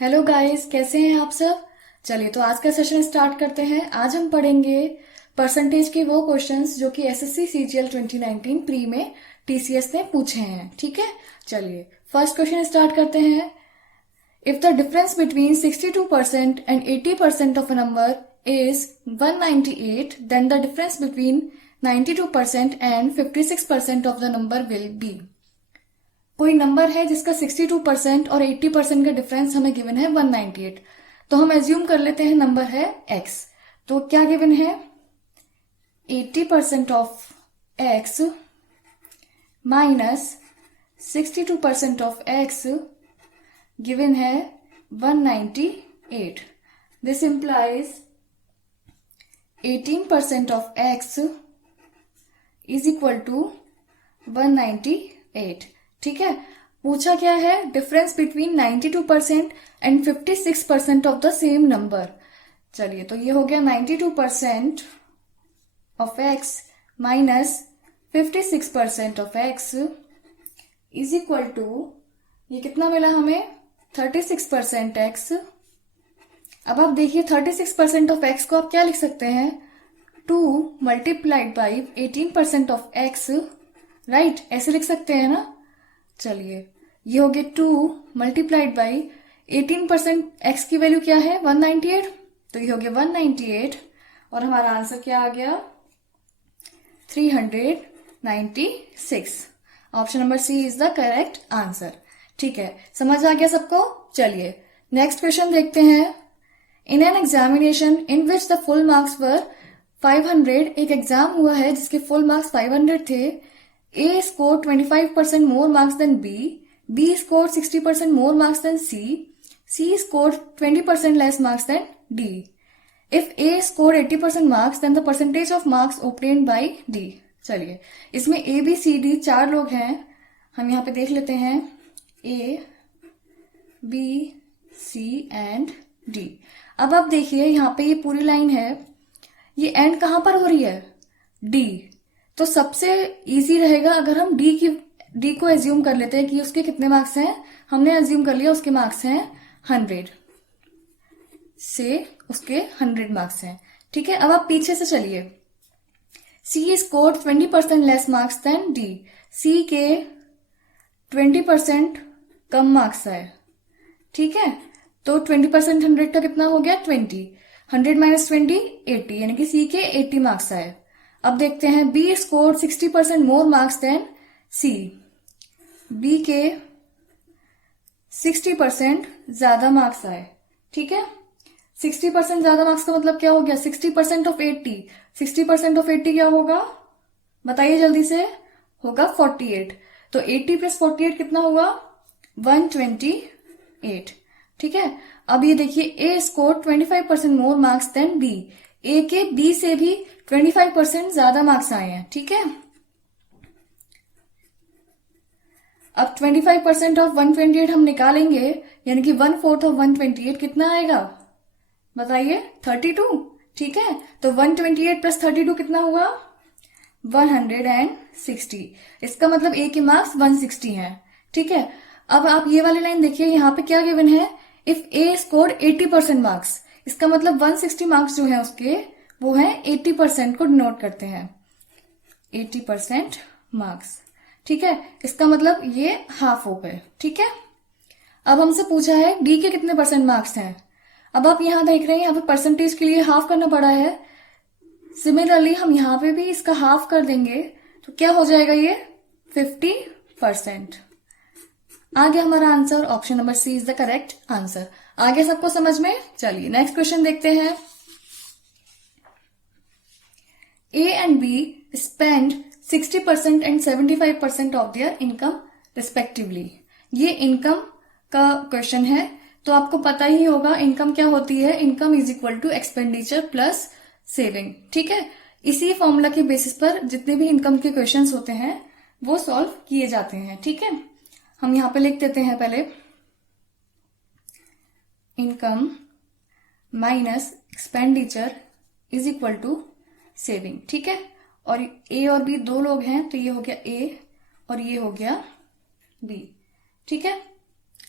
Hello guys, कैसे हैं आप सब। चलिए तो आज का सेशन स्टार्ट करते हैं। आज हम पढ़ेंगे परसेंटेज के वो क्वेश्चंस जो कि एसएससी सीजीएल 2019 प्री में टीसीएस ने पूछे हैं। ठीक है, चलिए फर्स्ट क्वेश्चन स्टार्ट करते हैं। If the difference between 62% and 80% of a number is 198, then the difference between 92% and 56% of the number will be. कोई नंबर है जिसका 62% और 80% का डिफरेंस हमें गिवन है 198। तो हम एज्यूम कर लेते हैं नंबर है x। तो क्या गिवन है, 80% of x minus 62% of x given है 198। This implies 18% of x is equal to 198। ठीक है, पूछा क्या है, difference between 92% and 56% of the same number. चलिए तो ये हो गया 92% of x minus 56% of x is equal to, ये कितना मिला हमें, 36% x। अब आप देखिए 36% ऑफ x को आप क्या लिख सकते हैं, 2 multiplied by 18% of x, right, ऐसे लिख सकते हैं ना। चलिए ये हो गया 2 मल्टीप्लाइड बाई 18% x की वैल्यू क्या है 198, तो ये हो गया 198 और हमारा आंसर क्या आ गया 396। Option number C is the correct answer. ठीक है, समझ आ गया सबको। चलिए नेक्स्ट क्वेश्चन देखते हैं। In an examination in which the full marks वर 500, एक एग्जाम हुआ है जिसके फुल मार्क्स 500 थे। A scored 25% more marks than B. B scored 60% more marks than C. C scored 20% less marks than D. If A scored 80% marks, then the percentage of marks obtained by D. चलिए इसमें A, B, C, D 4 लोग हैं। हम यहाँ पे देख लेते हैं A, B, C and D। अब आप देखिए यहाँ पे ये पूरी लाइन है, ये एंड कहाँ पर हो रही है, D। तो सबसे इजी रहेगा अगर हम डी को एज्यूम कर लेते हैं कि उसके कितने मार्क्स हैं। हमने एज्यूम कर लिया उसके मार्क्स हैं 100 से उसके 100 मार्क्स हैं। ठीक है, अब आप पीछे से चलिए। C scored 20% less marks than D. C के 20% कम मार्क्स आए। ठीक है, तो 20% 100 का कितना हो गया 20, 100 माइनस 20 80, यानी कि सी के 80 मार्क्स आए। अब देखते हैं B score 60% more marks than C. B के 60% ज्यादा मार्क्स आए। ठीक है, 60% ज्यादा मार्क्स का मतलब क्या हो गया, 60% ऑफ 80। 60% ऑफ 80 क्या होगा, बताइए जल्दी से, होगा 48। तो 80 प्लस 48 कितना हुआ 128। ठीक है, अब ये देखिए A score 25% more marks than B. A के बी से भी 25% ज्यादा मार्क्स आए हैं। ठीक है, अब 25% ऑफ 128 हम निकालेंगे, यानी कि 1/4 ऑफ 128 कितना आएगा, बताइए 32। ठीक है, तो 128 प्लस 32 कितना हुआ 160। इसका मतलब ए के मार्क्स 160 हैं। ठीक है, अब आप ये वाली लाइन देखिए, यहाँ पे क्या गिवन है, इफ ए स्कोर 80% मार्क्स, इसका मतलब 160 मार्क्स जो है उसके वो है 80% को डिनोट करते हैं, 80% मार्क्स। ठीक है, इसका मतलब ये हाफ हो गए। ठीक है, अब हमसे पूछा है डी के कितने परसेंट मार्क्स हैं। अब आप यहां देख रहे हैं, यहाँ पे परसेंटेज के लिए हाफ करना पड़ा है। सिमिलरली हम यहाँ पे भी इसका हाफ कर देंगे तो क्या हो जाएगा, ये 50%। आ गया हमारा answer, option number C is the correct answer. आ गया सबको समझ में। चलिए नेक्स्ट क्वेश्चन देखते हैं। A and B spend 60% and 75% of their income respectively। ये इनकम का क्वेश्चन है, तो आपको पता ही होगा इनकम क्या होती है, income is equal to expenditure plus saving. ठीक है, इसी फॉर्मूला के बेसिस पर जितने भी इनकम के क्वेश्चंस होते हैं वो सॉल्व किए जाते हैं। ठीक है, हम यहां पे लिख देते हैं पहले income minus expenditure is equal to saving. ठीक है, और ए और बी 2 लोग हैं, तो ये हो गया ए और ये हो गया बी। ठीक है,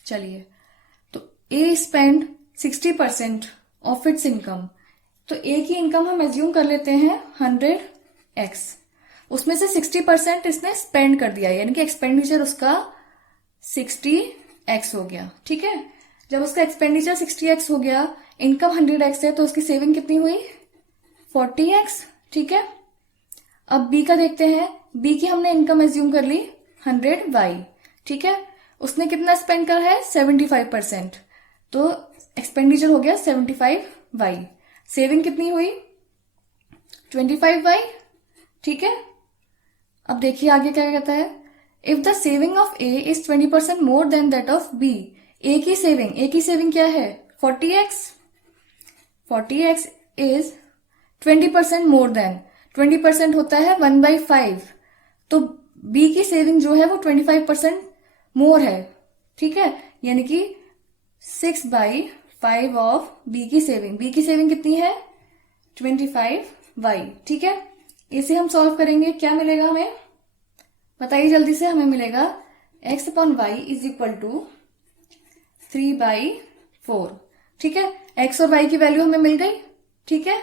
चलिए तो ए स्पेंड 60% ऑफ इट्स इनकम, तो ए की इनकम हम एज्यूम कर लेते हैं 100x, उसमें से 60% इसने स्पेंड कर दिया, यानी कि एक्सपेंडिचर उसका 60x हो गया। ठीक है, जब उसका एक्सपेंडिचर 60x हो गया, इनकम 100x है, तो उसकी सेविंग कितनी हुई 40x। ठीक है, अब बी का देखते हैं। बी की हमने इनकम एज्यूम कर ली 100y। ठीक है, उसने कितना स्पेंड करा है 75%, तो एक्सपेंडिचर हो गया 75y। सेविंग कितनी हुई 25y। ठीक है, अब देखिए आगे क्या कहता है। If the saving of A is 20% more than that of B, A की सेविंग क्या है 40x। 40x is 20% more then, 20% होता है 1/5, तो बी की सेविंग जो है वो 25% मोर है। ठीक है, यानी कि 6/5 ऑफ बी की सेविंग। बी की सेविंग कितनी है 25y। ठीक है, इसे हम सॉल्व करेंगे, क्या मिलेगा हमें बताइए जल्दी से। हमें मिलेगा x/y इज इक्वल टू 3/4। ठीक है, x और y की वैल्यू हमें मिल गई। ठीक है,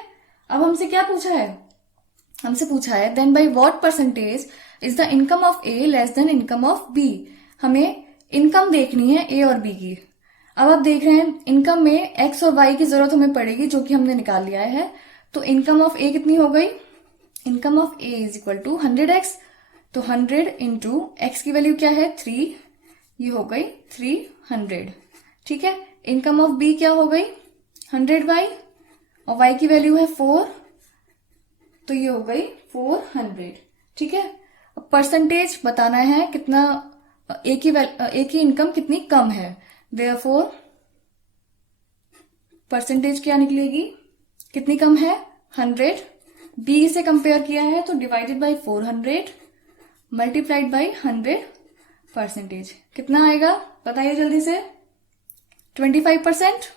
अब हमसे क्या पूछा है, हमसे पूछा है then by what percentage is the income of A less than income of B. हमें इनकम देखनी है ए और बी की। अब आप देख रहे हैं इनकम में एक्स और वाई की जरूरत हमें पड़ेगी, जो कि हमने निकाल लिया है। तो इनकम ऑफ ए कितनी हो गई, income of A is equal to 100x, तो 100 इंटू एक्स की वैल्यू क्या है 3, ये हो गई 300। ठीक है, इनकम ऑफ बी क्या हो गई 100y, और y की वैल्यू है 4, तो ये हो गई 400। ठीक है, अब परसेंटेज बताना है कितना ए की इनकम कितनी कम है, देयरफॉर परसेंटेज क्या निकलेगी कितनी कम है 100। बी से कंपेयर किया है तो divided by 400 multiplied by 100 percentage कितना आएगा बताइए जल्दी से 25%।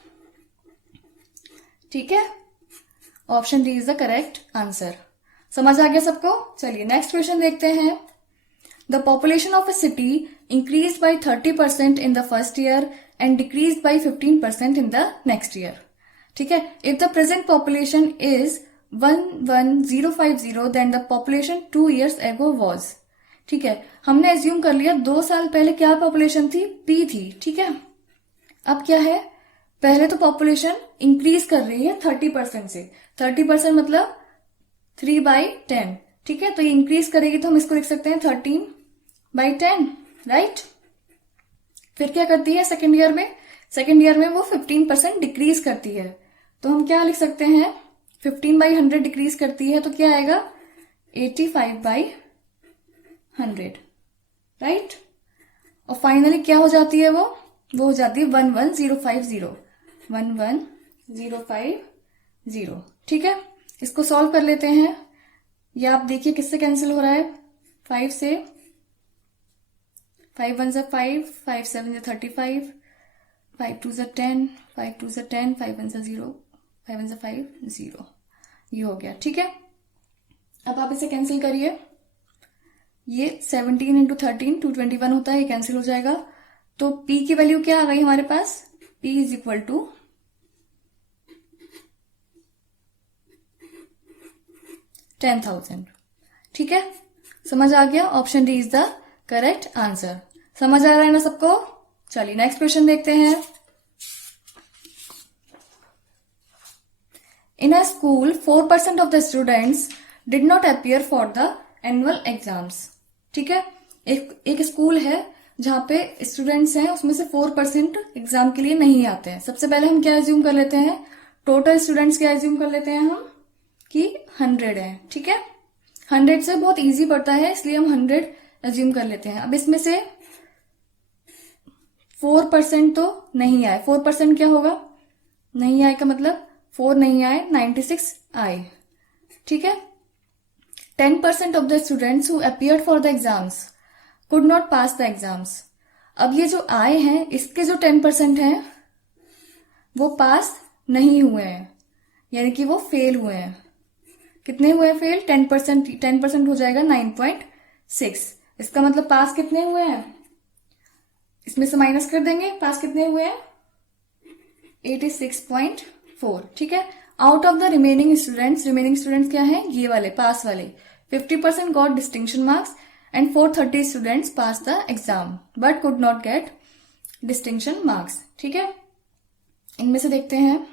ठीक है, option D is the correct answer. समझ आ गया सबको। चलिए नेक्स्ट क्वेश्चन देखते हैं। The population of a city increase by 30% in the first year and decrease by 15% in the next year. ठीक है, if the present population is 11050 then the population 2 years ago was। ठीक है, हमने assume कर लिया 2 साल पहले क्या पॉपुलेशन थी पी थी। ठीक है, अब क्या है, पहले तो पॉपुलेशन इंक्रीज कर रही है 30% से, 30% मतलब 3/10। ठीक है, तो ये इंक्रीज करेगी तो हम इसको लिख सकते हैं 13/10, राइट। फिर क्या करती है सेकेंड ईयर में, सेकेंड ईयर में वो 15% डिक्रीज करती है, तो हम क्या लिख सकते हैं 15/100 डिक्रीज करती है, तो क्या आएगा 85/100, राइट। और फाइनली क्या हो जाती है वो हो जाती है 11050, 11050। ठीक है, इसको सॉल्व कर लेते हैं। ये आप देखिए किससे कैंसिल हो रहा है 5 से, 5 1 से 5, 5 7 से 35, 5 2 से 10, 5 2 से 10, 5 1 से 0, 5 1 से 5 0, ये हो गया। ठीक है, अब आप इसे कैंसिल करिए, ये 17 इंटू 13 221 होता है, ये कैंसिल हो जाएगा। तो P की वैल्यू क्या आ गई हमारे पास, P इज इक्वल टू 10,000। ठीक है, समझ आ गया, option D is the correct answer. समझ आ रहा है ना सबको। चलिए नेक्स्ट क्वेश्चन देखते हैं। In a school 4% of the students did not appear for the annual exams. ठीक है, एक स्कूल है जहां पे स्टूडेंट्स हैं, उसमें से 4% एग्जाम के लिए नहीं आते हैं। सबसे पहले हम क्या एज्यूम कर लेते हैं, टोटल स्टूडेंट्स क्या एज्यूम कर लेते हैं हम कि 100 है। ठीक है, 100 से बहुत इजी पड़ता है, इसलिए हम 100 एज्यूम कर लेते हैं। अब इसमें से 4% तो नहीं आए, 4% क्या होगा, नहीं आए का मतलब 4 नहीं आए, 96 आए। ठीक है, 10% of the students who appeared for the exams could not pass the exams. अब ये जो आए हैं इसके जो 10% हैं वो पास नहीं हुए हैं, यानी कि वो फेल हुए हैं। कितने हुए फेल, 10% हो जाएगा 9.6। इसका मतलब पास कितने हुए हैं, इसमें से माइनस कर देंगे, पास कितने हुए हैं 86.4, ठीक है। Out of the remaining students क्या है, ये वाले पास वाले, 50% got distinction marks and 430 students pass the exam but could not gate distinction marks, ठीक है। इनमें से देखते हैं,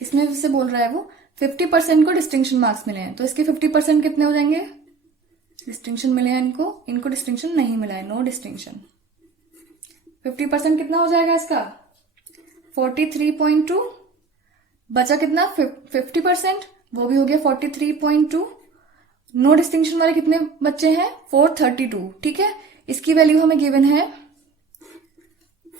इसमें से बोल रहा है वो 50% को डिस्टिंक्शन मार्क्स मिले हैं, तो इसके 50% कितने हो जाएंगे, डिस्टिंक्शन मिले हैं इनको डिस्टिंक्शन नहीं मिला है, नो डिस्टिंक्शन। 50% कितना हो जाएगा इसका, 43.2, बचा कितना 50%, वो भी हो गया 43.2। नो डिस्टिंक्शन वाले कितने बच्चे हैं, 432, ठीक है। इसकी वैल्यू हमें गिवन है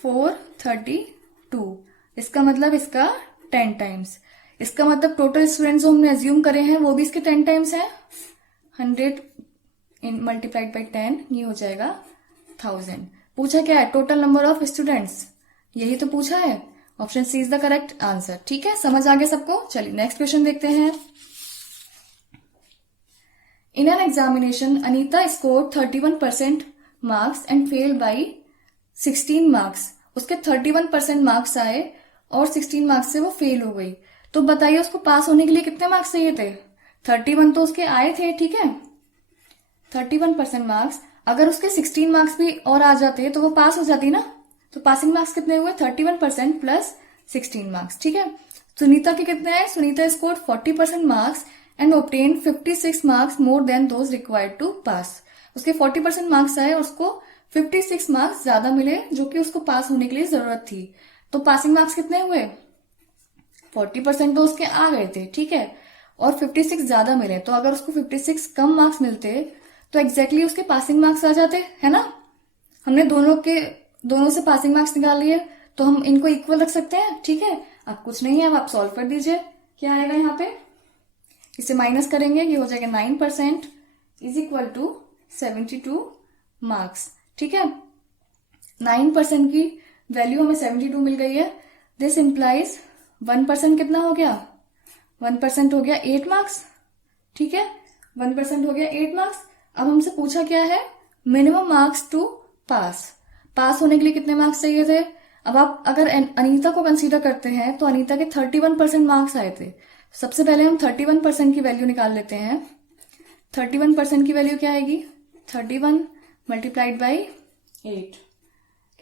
432, इसका मतलब इसका 10 टाइम्स, इसका मतलब टोटल स्टूडेंट्स जो हमने अज्यूम करे हैं वो भी इसके 10 टाइम्स है। 100 मल्टीप्लाइड बाई 10, ये हो जाएगा 1000। पूछा क्या है, टोटल नंबर ऑफ स्टूडेंट्स, यही तो पूछा है। Option C is the correct answer, ठीक है। समझ आ गया सबको, चलिए नेक्स्ट क्वेश्चन देखते हैं। In an examination Anita score 31% marks and fail by 16 marks. उसके 31% मार्क्स आए और 16 मार्क्स से वो फेल हो गई, तो बताइए उसको पास होने के लिए कितने मार्क्स चाहिए थे। 31 तो उसके आए थे, ठीक है, 31% मार्क्स, अगर उसके 16 मार्क्स भी और आ जाते तो वो पास हो जाती ना। तो पासिंग मार्क्स कितने हुए, 31% प्लस 16 मार्क्स, ठीक है। सुनीता के कितने आए, Sunita score 40% marks and obtain 56 marks more than those required to pass. उसके 40% मार्क्स आए और उसको 56 मार्क्स ज्यादा मिले जो कि उसको पास होने के लिए जरूरत थी। तो पासिंग मार्क्स कितने हुए, 40% तो उसके आ गए थे, ठीक है, और 56 ज्यादा मिले, तो अगर उसको 56 कम मार्क्स मिलते तो एग्जैक्टली उसके पासिंग मार्क्स आ जाते, है ना। हमने दोनों से पासिंग मार्क्स निकाल लिए, तो हम इनको इक्वल रख सकते हैं, ठीक है। अब कुछ नहीं है, अब आप सॉल्व कर दीजिए, क्या आएगा यहाँ पे, इसे माइनस करेंगे, ये हो जाएगा 9% इज इक्वल टू 72 मार्क्स, ठीक है। 9% की वैल्यू हमें 72 मिल गई है। दिस इंप्लाइज 1% कितना हो गया, 1% हो गया 8 मार्क्स, ठीक है, 1% हो गया 8 मार्क्स। अब हमसे पूछा क्या है, मिनिमम मार्क्स टू पास होने के लिए कितने मार्क्स चाहिए थे। अब आप अगर अनीता को कंसीडर करते हैं तो अनीता के 31% मार्क्स आए थे। सबसे पहले हम 31% की वैल्यू निकाल लेते हैं। 31% की वैल्यू क्या आएगी, 31 मल्टीप्लाइड बाई 8,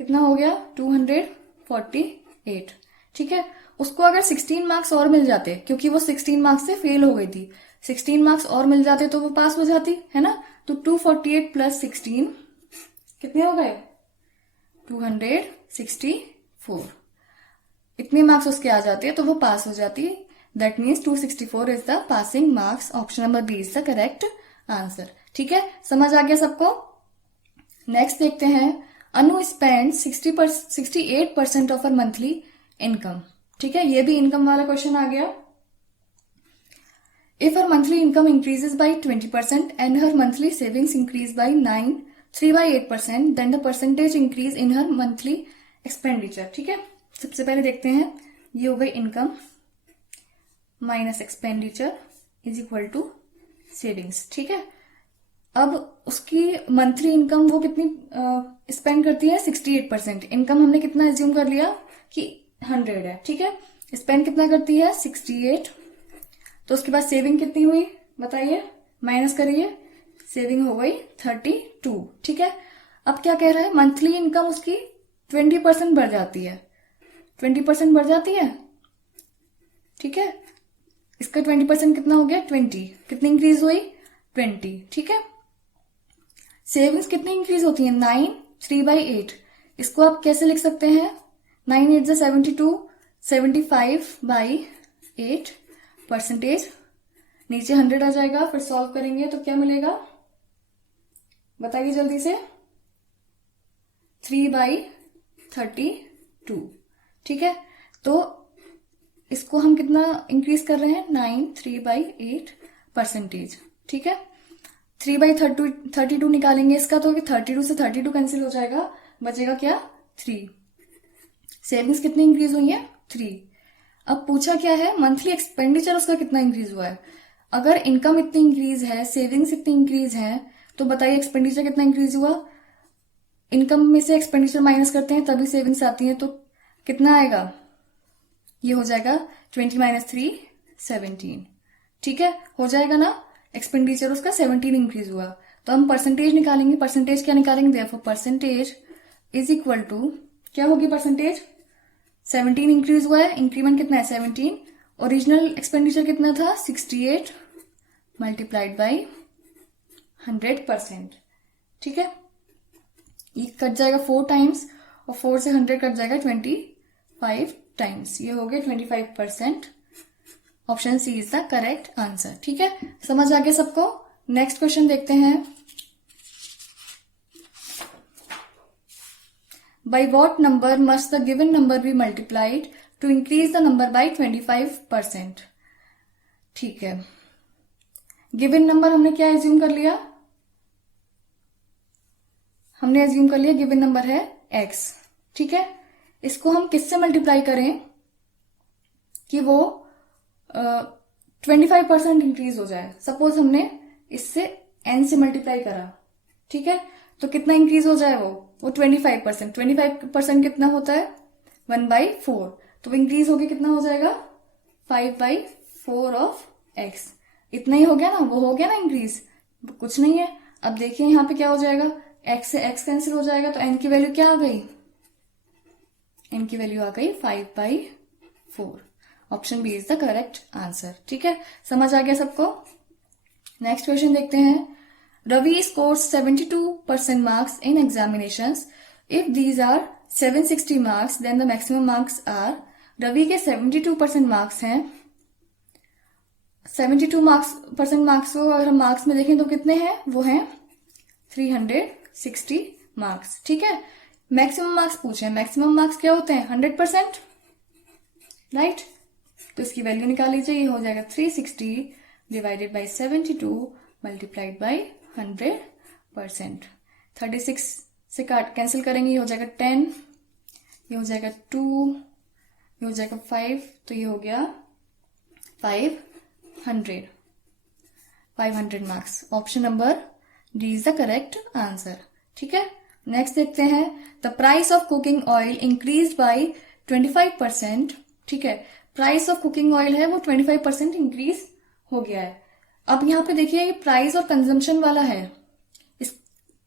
कितना हो गया 248, ठीक है। उसको अगर 16 मार्क्स और मिल जाते, क्योंकि वो 16 मार्क्स से फेल हो गई थी, 16 मार्क्स और मिल जाते तो वो पास हो जाती, है ना। तो 248 प्लस 16 कितने हो गए, 264, इतने मार्क्स उसके आ जाते तो वो पास हो जाती। That means 264 is the passing marks. Option number B is the correct answer, ठीक है। समझ आ गया सबको। नेक्स्ट देखते हैं, Anu spend 68% of her monthly income, ठीक है, ये भी इनकम वाला क्वेश्चन आ गया। If her monthly income increases by 20% and her monthly savings increase by 3/8%, then the percentage increase in her monthly expenditure, ठीक है। सबसे पहले देखते हैं, ये हो गई income minus expenditure is equal to savings, ठीक है। अब उसकी मंथली इनकम वो कितनी स्पेंड करती है, 68%। इनकम हमने कितना एज्यूम कर लिया कि 100 है, ठीक है। स्पेंड कितना करती है, 68। तो उसके बाद सेविंग कितनी हुई बताइए, माइनस करिए, सेविंग हो गई 32, ठीक है। अब क्या कह रहा है, मंथली इनकम उसकी 20% बढ़ जाती है, 20% बढ़ जाती है, ठीक है। इसका 20% कितना हो गया, 20, कितनी इंक्रीज हुई, 20, ठीक है। सेविंग्स कितनी इंक्रीज होती है, 9, 3/8। इसको आप कैसे लिख सकते हैं, 9 8 72, 75/8 परसेंटेज, नीचे 100 आ जाएगा। फिर सॉल्व करेंगे तो क्या मिलेगा बताइए जल्दी से, 3/32, ठीक है। तो इसको हम कितना इंक्रीज कर रहे हैं, 9 3/8 परसेंटेज, ठीक है। 3/32 निकालेंगे इसका, तो 32 से 32 कैंसिल हो जाएगा, बचेगा क्या 3। सेविंग्स कितनी इंक्रीज हुई है, 3। अब पूछा क्या है, मंथली एक्सपेंडिचर उसका कितना इंक्रीज हुआ है। अगर इनकम इतनी इंक्रीज है, सेविंग्स इतनी इंक्रीज है, तो बताइए एक्सपेंडिचर कितना इंक्रीज हुआ। इनकम में से एक्सपेंडिचर माइनस करते हैं तभी सेविंग्स आती है, तो कितना आएगा, ये हो जाएगा 20 माइनस 3 17। ठीक है, हो जाएगा ना। एक्सपेंडिचर उसका 17 इंक्रीज हुआ, तो हम परसेंटेज निकालेंगे। परसेंटेज क्या निकालेंगे? Therefore percentage is equal to, क्या होगी परसेंटेज? 17 इंक्रीज हुआ है, इंक्रीमेंट कितना है 17, ओरिजिनल एक्सपेंडिचर कितना था 68 मल्टीप्लाइड बाई 100%। ठीक है, ये कट जाएगा 4 टाइम्स और 4 से 100 कट जाएगा 25 टाइम्स, ये हो गया 25%। Option C is the correct answer. ठीक है, समझ आ गया सबको? नेक्स्ट क्वेश्चन देखते हैं। By what number must the given number be multiplied to increase the number by 25%? ठीक है, गिवन नंबर हमने क्या एज्यूम कर लिया? हमने एज्यूम कर लिया गिवन नंबर है x। ठीक है, इसको हम किससे मल्टीप्लाई करें कि वो 25% इंक्रीज हो जाए? सपोज हमने इससे n से मल्टीप्लाई करा, ठीक है, तो कितना इंक्रीज हो जाए वो 25%। 25% कितना होता है? 1/4, तो इंक्रीज होके कितना हो जाएगा? 5/4 ऑफ x। इतना ही हो गया ना, वो हो गया ना इंक्रीज, कुछ नहीं है। अब देखिए यहाँ पे क्या हो जाएगा, x से x कैंसिल हो जाएगा, तो n की वैल्यू क्या आ गई? n की वैल्यू आ गई 5/4। Option B is the correct answer. ठीक है, समझ आ गया सबको? नेक्स्ट क्वेश्चन देखते हैं। Ravi scores 72% marks in examinations. If these are 760 marks, then the maximum marks are, Ravi के 72% मार्क्स हैं। 72% मार्क्स को अगर हम मार्क्स में देखें तो कितने हैं? वो हैं 360 मार्क्स। ठीक है, मैक्सिमम मार्क्स पूछे। मैक्सिमम मार्क्स क्या होते हैं? 100%, राइट? तो इसकी वैल्यू निकाल लीजिए, ये हो जाएगा 360 डिवाइडेड बाई 72 मल्टीप्लाइड बाई 100%। 36 से काट कैंसिल करेंगे, ये हो जाएगा 10, ये हो जाएगा 2, ये हो जाएगा 5, तो ये हो गया 500 marks. Option number D is the correct answer. ठीक है, नेक्स्ट देखते हैं। The price of cooking oil increase by 25%। ठीक है, प्राइस ऑफ कुकिंग ऑयल है वो 25% इंक्रीज हो गया है। अब यहाँ पे देखिए ये प्राइस और कंजम्पशन वाला है।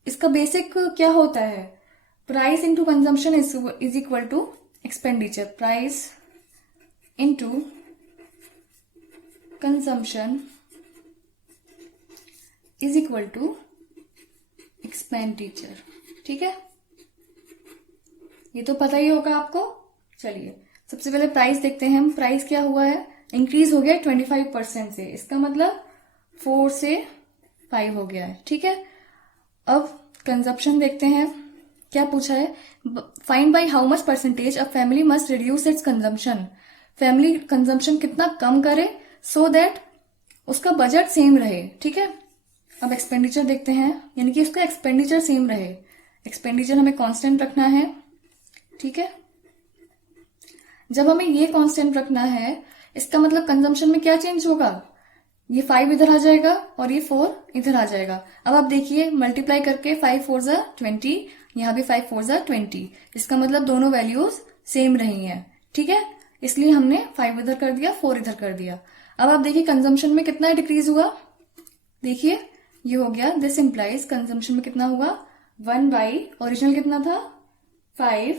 इसका बेसिक क्या होता है? Price into consumption is equal to expenditure. Price into consumption is equal to expenditure. ठीक है, ये तो पता ही होगा आपको। चलिए सबसे पहले प्राइस देखते हैं हम। प्राइस क्या हुआ है? इंक्रीज हो गया 25% से, इसका मतलब 4 से 5 हो गया है। ठीक है, अब कंजप्शन देखते हैं, क्या पूछा है? Find by how much percentage a family must reduce it's consumption. Family consumption कितना कम करे सो दैट उसका बजट सेम रहे। ठीक है, अब एक्सपेंडिचर देखते हैं, यानी कि उसका एक्सपेंडिचर सेम रहे। एक्सपेंडिचर हमें कांस्टेंट रखना है। ठीक है, जब हमें ये कांस्टेंट रखना है, इसका मतलब कंजम्पशन में क्या चेंज होगा? ये 5 इधर आ जाएगा और ये 4 इधर आ जाएगा। अब आप देखिए मल्टीप्लाई करके 5 4 जा 20, यहाँ भी 5 4 जा 20, इसका मतलब दोनों वैल्यूज सेम रही हैं। ठीक है, इसलिए हमने 5 इधर कर दिया, 4 इधर कर दिया। अब आप देखिए कंजम्पशन में कितना डिक्रीज हुआ, देखिए ये हो गया। दिस इंप्लाइज कंजम्पशन में कितना हुआ? 1/, ओरिजिनल कितना था 5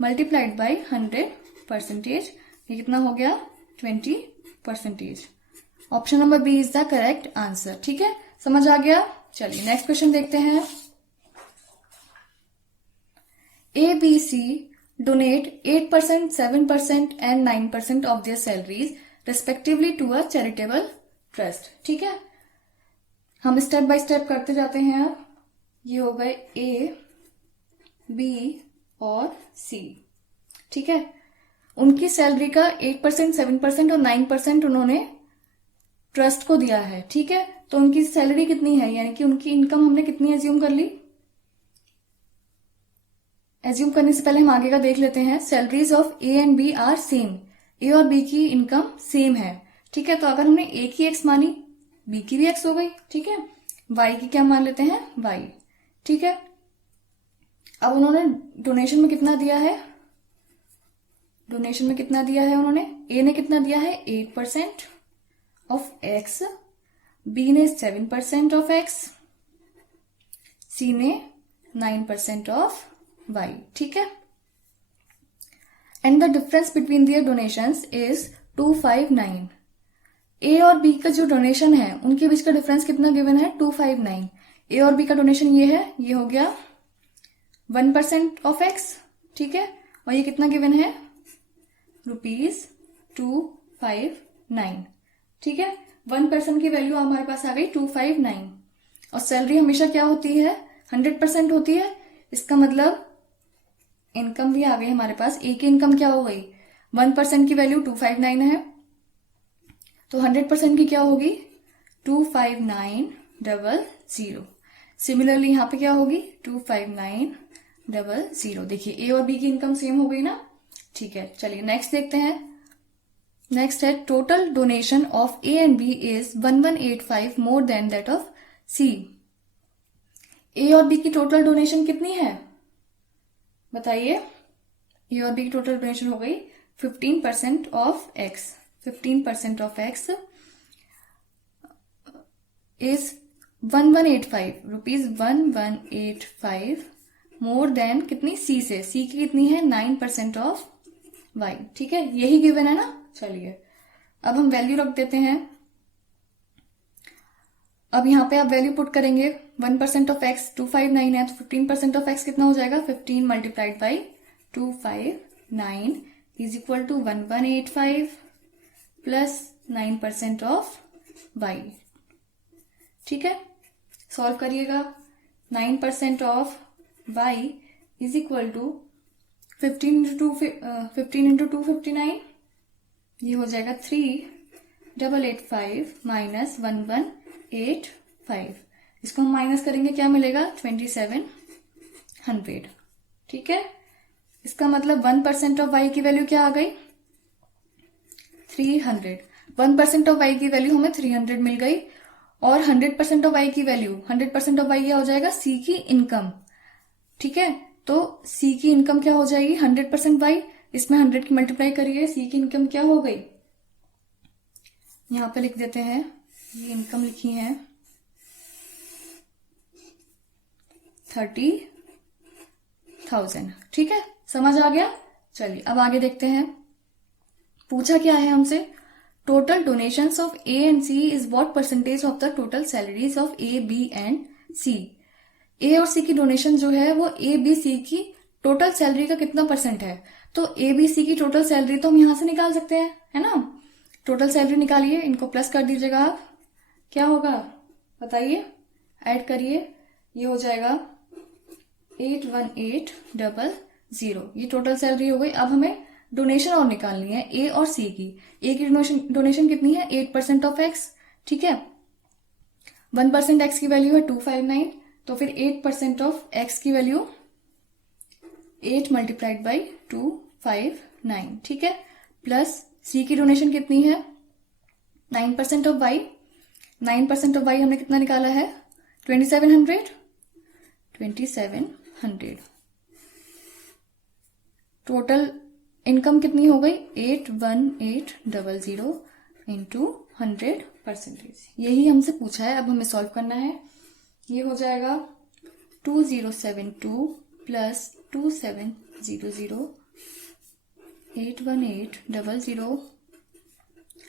मल्टीप्लाइड बाई 100%, ये कितना हो गया 20%। Option number B is the correct answer. ठीक है, समझ आ गया? चलिए नेक्स्ट क्वेश्चन देखते हैं। A B C donate 8%, 7% and 9% of their salaries respectively to a charitable trust. ठीक है, हम स्टेप बाय स्टेप करते जाते हैं। अब ये हो गए ए, बी और सी। ठीक है, उनकी सैलरी का 8%, 7% और 9% उन्होंने ट्रस्ट को दिया है। ठीक है, तो उनकी सैलरी कितनी है, यानी कि उनकी इनकम हमने कितनी एज्यूम कर ली? एज्यूम करने से पहले हम आगे का देख लेते हैं। Salaries of A and B are same, A और बी की इनकम सेम है। ठीक है, तो अगर हमने ए की एक्स मानी, बी की भी एक्स हो गई। ठीक है, वाई की क्या मान लेते हैं? वाई। ठीक है, अब उन्होंने डोनेशन में कितना दिया है? डोनेशन में कितना दिया है उन्होंने, ए ने कितना दिया है 8% ऑफ एक्स, बी ने 7% ऑफ एक्स, सी ने 9% ऑफ वाई, ठीक है। And the difference between their donations is 259। A और बी का जो डोनेशन है उनके बीच का डिफरेंस कितना गिवन है 259। ए और बी का डोनेशन ये है, ये हो गया 1% ऑफ एक्स, ठीक है, और ये कितना गिवन है ₹259, ठीक है। 1% की वैल्यू हमारे पास आ गई 259, और सैलरी हमेशा क्या होती है 100% होती है। इसका मतलब इनकम भी आ गई हमारे पास, ए की इनकम क्या हो गई 1% की वैल्यू 259 है, तो 100% की क्या होगी 25900। सिमिलरली यहां पे क्या होगी 25900। देखिए ए और बी की इनकम सेम हो गई ना, ठीक है। चलिए नेक्स्ट देखते हैं। नेक्स्ट है total donation of A and B is 1185 more than that of C. A और बी की टोटल डोनेशन कितनी है बताइए। ए और बी की टोटल डोनेशन हो गई 15% of x. 15% of x is 1185 rupees 1185 more then कितनी सी से, सी की कितनी है 9% ऑफ वाई, ठीक है, यही गिवन है ना। चलिए अब हम वैल्यू रख देते हैं। अब यहां पे आप वैल्यू पुट करेंगे 1% ऑफ एक्स 259 है, तो 15% ऑफ एक्स कितना हो जाएगा 15 multiplied by 259 is equal to 1185 plus 9% of Y, ठीक है। सॉल्व करिएगा। 9% of Y is equal to 15 into 259, ये हो जाएगा 3885 माइनस 1185। इसको हम माइनस करेंगे क्या मिलेगा 2700, ठीक है। इसका मतलब 1% ऑफ वाई की वैल्यू क्या आ गई 300। 1% ऑफ वाई की वैल्यू हमें 300 मिल गई, और 100% ऑफ वाई की वैल्यू 100% ऑफ वाई क्या हो जाएगा सी की इनकम, ठीक है। तो सी की इनकम क्या हो जाएगी 100% वाई, इसमें 100 की मल्टीप्लाई करिए, सी की इनकम क्या हो गई, यहां पे लिख देते हैं, ये इनकम लिखी है 30,000, ठीक है, समझ आ गया। चलिए अब आगे देखते हैं। पूछा क्या है हमसे, total donations of A and C is what percentage of the total salaries of A B and C. A और सी की डोनेशन जो है वो ए बी सी की टोटल सैलरी का कितना परसेंट है। तो ए बी सी की टोटल सैलरी तो हम यहां से निकाल सकते हैं, है ना। टोटल सैलरी निकालिए, इनको प्लस कर दीजिएगा आप, क्या होगा बताइए, ऐड करिए, ये हो जाएगा 81800, ये टोटल सैलरी हो गई। अब हमें डोनेशन और निकालनी है ए और सी की। ए की डोनेशन कितनी है 8% ऑफ एक्स, ठीक है। 1% एक्स की वैल्यू है 259, तो फिर 8% ऑफ एक्स की वैल्यू 8 मल्टीप्लाइड बाई 259, ठीक है, प्लस सी की डोनेशन कितनी है 9% ऑफ वाई। 9% ऑफ वाई हमने कितना निकाला है 2700। टोटल इनकम कितनी हो गई 81800 इंटू 100%, यही हमसे पूछा है। अब हमें सॉल्व करना है। ये हो जाएगा 2072 प्लस 2700 81800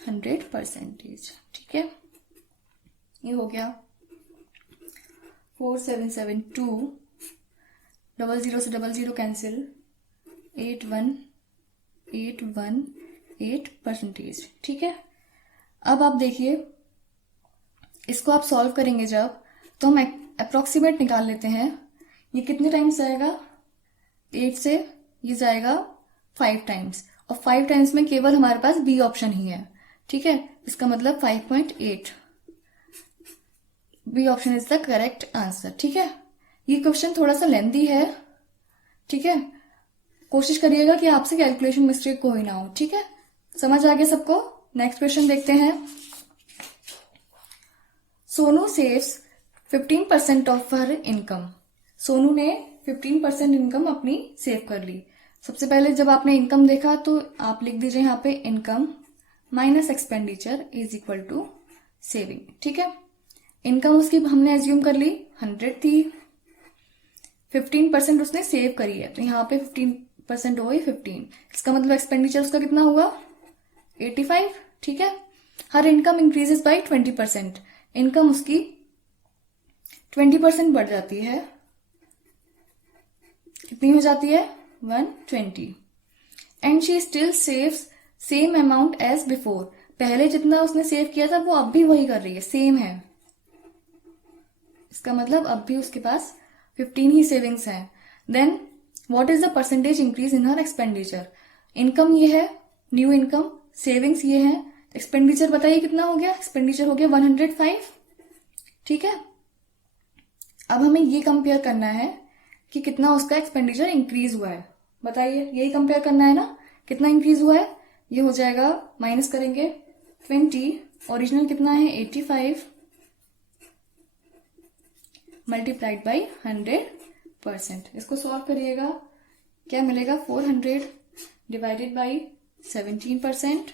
100%, ठीक है। ये हो गया 4772, 00 से 00 कैंसिल, 8118%, ठीक है। अब आप देखिए, इसको आप सॉल्व करेंगे जब, तो हम अप्रोक्सीमेट निकाल लेते हैं। ये कितने टाइम्स जाएगा 8 से ये जाएगा 5 टाइम्स, और 5 टाइम्स में केवल हमारे पास बी ऑप्शन ही है, ठीक है। इसका मतलब 5.8, B option is the correct answer, ठीक है। ये क्वेश्चन थोड़ा सा लेंथी है, ठीक है, कोशिश करिएगा कि आपसे कैलकुलेशन मिस्टेक कोई ना हो, ठीक है। समझ आ गया सबको। नेक्स्ट क्वेश्चन देखते हैं। Sonu saves 15% of her income. Sonu ने 15% इनकम अपनी सेव कर ली। सबसे पहले जब आपने इनकम देखा तो आप लिख दीजिए यहाँ पे income minus expenditure is equal to saving. ठीक है, इनकम उसकी हमने एज्यूम कर ली 100 थी, 15% उसने सेव करी है, तो यहाँ पे 15% हो गई 15। इसका मतलब एक्सपेंडिचर उसका कितना हुआ 85। ठीक है, हर इनकम इंक्रीजेस बाय 20%, इनकम उसकी 20% बढ़ जाती है, कितनी हो जाती है 120। And she still saves same amount as before, पहले जितना उसने सेव किया था वो अब भी वही कर रही है, सेम है। इसका मतलब अब भी उसके पास 15 ही सेविंग्स है। Then what is the percentage increase in her expenditure, income ये है, न्यू इनकम, सेविंग्स ये है, एक्सपेंडिचर बताइए कितना हो गया, एक्सपेंडिचर हो गया 105। ठीक है, अब हमें ये कंपेयर करना है कि कितना उसका एक्सपेंडिचर इंक्रीज हुआ है, बताइए, यही कंपेयर करना है ना, कितना इंक्रीज हुआ है। ये हो जाएगा, माइनस करेंगे 20, ओरिजिनल कितना है 85 मल्टीप्लाइड बाई 100%। इसको सॉल्व करिएगा, क्या मिलेगा 400 डिवाइडेड बाई 17%,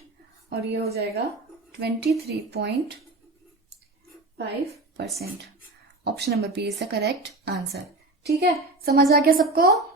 और ये हो जाएगा 23.5%। Option number B is the correct answer. ठीक है, समझ आ गया सबको।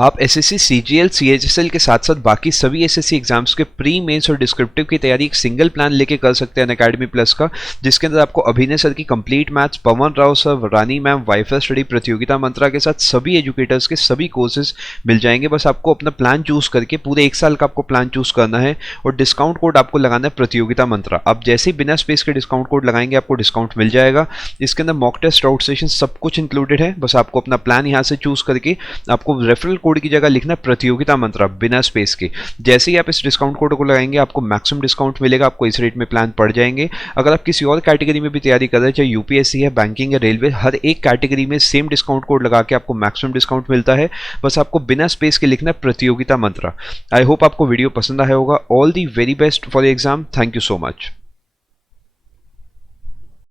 आप एसएससी, सीजीएल, सीएचएसएल के साथ साथ बाकी सभी एसएससी एग्जाम्स के प्री मेंस और डिस्क्रिप्टिव की तैयारी एक सिंगल प्लान लेके कर सकते हैं अनअकैडमी प्लस का, जिसके अंदर आपको अभिनय सर की कंप्लीट मैथ्स, पवन राव सर, रानी मैम, वाईफाई स्टडी, प्रतियोगिता मंत्रा के साथ सभी एजुकेटर्स के सभी कोर्सेज मिल जाएंगे। बस आपको अपना प्लान चूज करके पूरे 1 साल का आपको प्लान चूज करना है, और डिस्काउंट कोड आपको लगाना है प्रतियोगिता मंत्रा। आप जैसे ही बिना स्पेस के डिस्काउंट कोड लगाएंगे आपको डिस्काउंट मिल जाएगा। इसके अंदर मॉक टेस्ट, आउट सेशन सब कुछ इंक्लूडेड है। बस आपको अपना प्लान यहाँ से चूज करके आपको रेफरल कोड की जगह लिखना प्रतियोगिता मंत्रा बिना स्पेस के। जैसे ही आप इस डिस्काउंट कोड को लगाएंगे आपको मैक्सिमम डिस्काउंट मिलेगा, आपको इस रेट में प्लान पड़ जाएंगे। अगर आप किसी और कैटेगरी में भी तैयारी कर रहे हैं, चाहे यूपीएससी है, बैंकिंग है, रेलवे, हर एक कैटेगरी में सेम डिस्काउंट कोड लगा के आपको मैक्सिमम डिस्काउंट मिलता है। बस आपको बिना स्पेस के लिखना प्रतियोगिता मंत्रा। आई होप आपको वीडियो पसंद आया होगा। All the very best for the exam. Thank you so much.